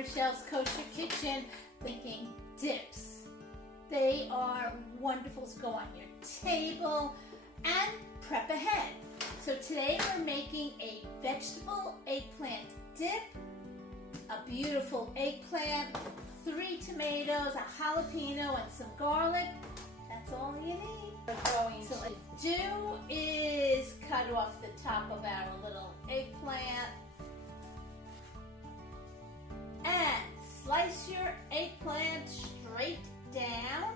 Rochelle's Kosher Kitchen, thinking dips. They are wonderful to go on your table and prep ahead. So today we're making a vegetable eggplant dip, a beautiful eggplant, 3 tomatoes, a jalapeno, and some garlic. That's all you need. So what you do is cut off the top of our little eggplant and slice your eggplant straight down.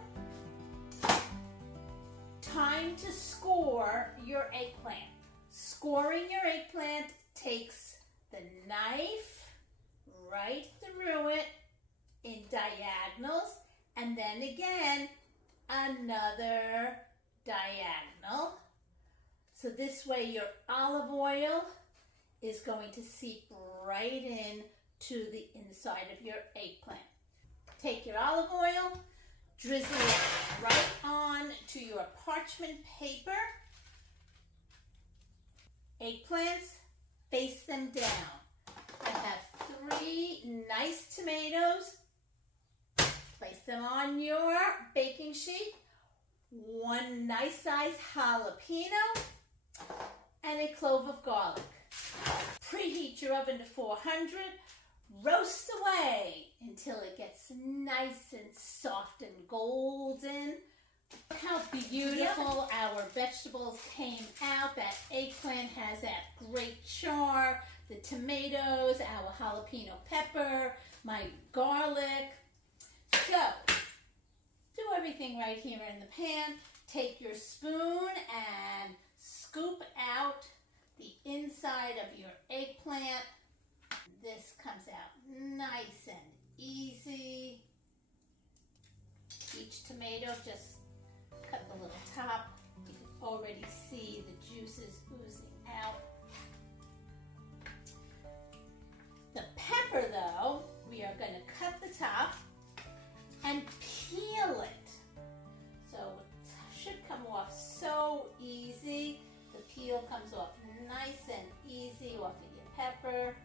Time to score your eggplant. Scoring your eggplant takes the knife right through it in diagonals, and then again another diagonal. So this way your olive oil is going to seep right in to the inside of your eggplant. Take your olive oil, drizzle it right on to your parchment paper. Eggplants, face them down. I have 3 nice tomatoes. Place them on your baking sheet. 1 nice sized jalapeno and a clove of garlic. Preheat your oven to 400. Roast away until it gets nice and soft and golden. Look how beautiful our vegetables came out. That eggplant has that great char. The tomatoes, our jalapeno pepper, my garlic. So, do everything right here in the pan. Take your spoon and scoop out the inside of your eggplant. This comes out nice and easy. Each tomato, just cut the little top. You can already see the juices oozing out. The pepper, though, we are going to cut the top and peel it. So it should come off so easy. The peel comes off nice and easy off of your pepper.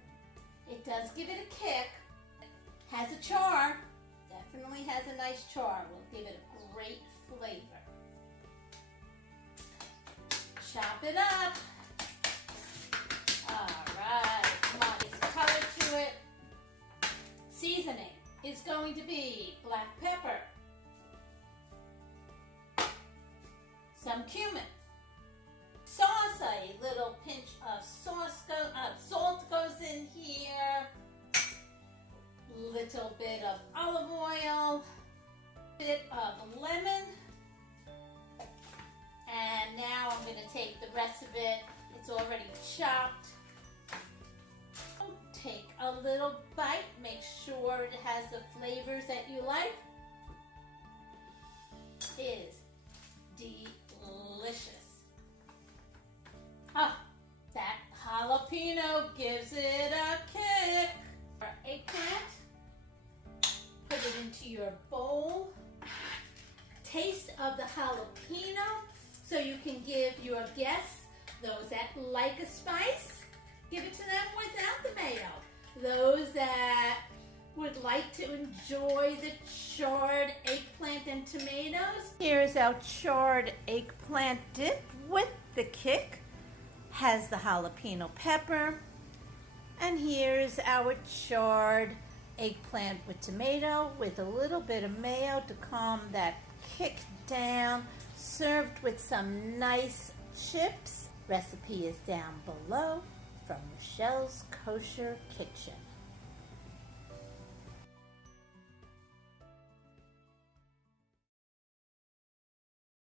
It does give it a kick. Has a char. Definitely has a nice char. Will give it a great flavor. Chop it up. Alright, come on, it's color to it. Seasoning is going to be black pepper, some cumin, sauce, a little pinch of salt goes in here, little bit of olive oil, bit of lemon, and now I'm going to take the rest of it. It's already chopped. Take a little bite, make sure it has the flavors that you like. It is delicious. That jalapeno gives it a kick. Our eggplant, put it into your bowl. Taste of the jalapeno, so you can give your guests, those that like a spice, give it to them without the mayo. Those that would like to enjoy the charred eggplant and tomatoes. Here's our charred eggplant dip with the kick. Has the jalapeno pepper. And here's our charred eggplant with tomato with a little bit of mayo to calm that kick down. Served with some nice chips. Recipe is down below from Rochelle's Kosher Kitchen.